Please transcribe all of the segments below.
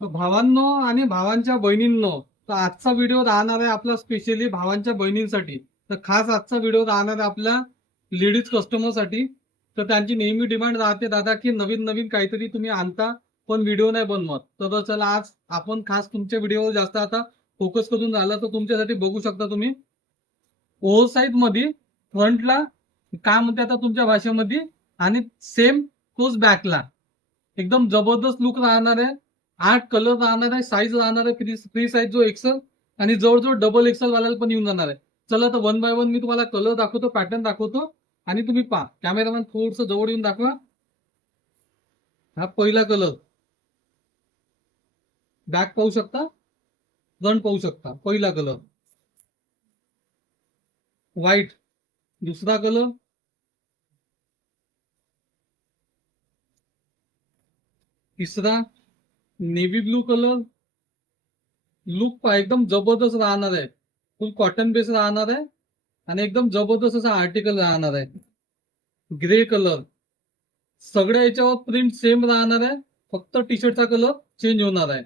तर भावांनो आणि भावांच्या बहिणींनो, तर आजचा व्हिडिओ राहणार आहे आपला स्पेशली भावांच्या बहिणींसाठी. तर खास आजचा व्हिडिओ राहणार आहे आपल्या लेडीज कस्टमरसाठी. तर त्यांची नेहमी डिमांड राहते दादा की नवीन नवीन काहीतरी तुम्ही आणता पण व्हिडिओ नाही बनवत. तर चला आज आपण खास तुमच्या व्हिडिओवर जास्त आता फोकस करून राहिला. तर तुमच्यासाठी बघू शकता तुम्ही ओव्हर साईज मध्ये फ्रंटला काय म्हणते आता तुमच्या भाषेमध्ये, आणि सेम तोच बॅकला एकदम जबरदस्त लुक राहणार आहे. 8 कलर राहणार आहे, साईज राहणार आहे फ्री फ्री साईज जो एक्सेल, आणि जवळजवळ डबल एक्सेल वाल्याला पण येऊन जाणार आहे. चला तर वन बाय वन मी तुम्हाला कलर दाखवतो, पॅटर्न दाखवतो, आणि तुम्ही पहा. कॅमेरामॅन थोडस जवळ येऊन दाखवा. हा पहिला कलर, बॅक पाहू शकता, फ्रंट पाहू शकता. पहिला कलर व्हाईट, दुसरा कलर तिसरा नेव्ही ब्लू कलर. लुक पहा एकदम जबरदस्त राहणार आहे. फुल कॉटन बेस राहणार आहे आणि एकदम जबरदस्त असा आर्टिकल राहणार आहे. ग्रे कलर, सगळ्या याच्यावर प्रिंट सेम राहणार आहे, फक्त टी शर्टचा कलर चेंज होणार आहे.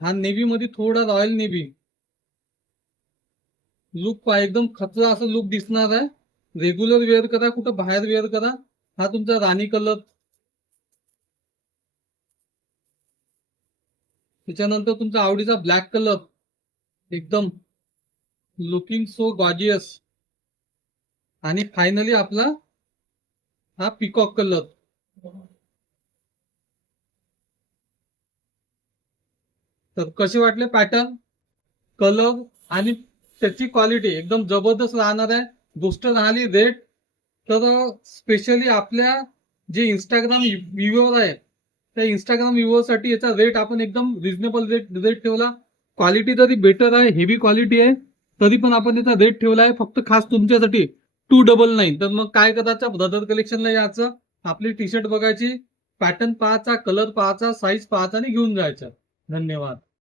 हा नेव्ही मध्ये थोडा रॉयल नेव्ही. लुक पहा एकदम खतरा असं लुक दिसणार आहे. रेग्युलर वेअर करा, कुठं बाहेर वेअर करा. हा तुमचा राणी कलर. त्याच्यानंतर तुमचा आवडीचा ब्लॅक कलर, एकदम लुकिंग सो गॉर्जियस. आणि फायनली आपला हा पिकॉक कलर. तर कसे वाटले पॅटर्न, कलर आणि त्याची क्वालिटी एकदम जबरदस्त राहणार आहे. गोष्ट राहिली रेट, तर स्पेशली आपल्या जे इंस्टाग्राम व्ह्यूअर आहे त्या इंस्टाग्राम व्ह्यूअर साठी याचा रेट आपण एकदम रिझनेबल रेट ठेवला. क्वालिटी तरी बेटर आहे, हेवी क्वालिटी आहे, तरी पण आपण याचा रेट ठेवला आहे फक्त खास तुमच्यासाठी 299. तर मग काय करायचं, ब्रदर कलेक्शनला यायचं, आपली टी शर्ट बघायची, पॅटर्न पाहायचा, कलर पाहायचा, साईज पाहायचा आणि घेऊन जायचं. धन्यवाद.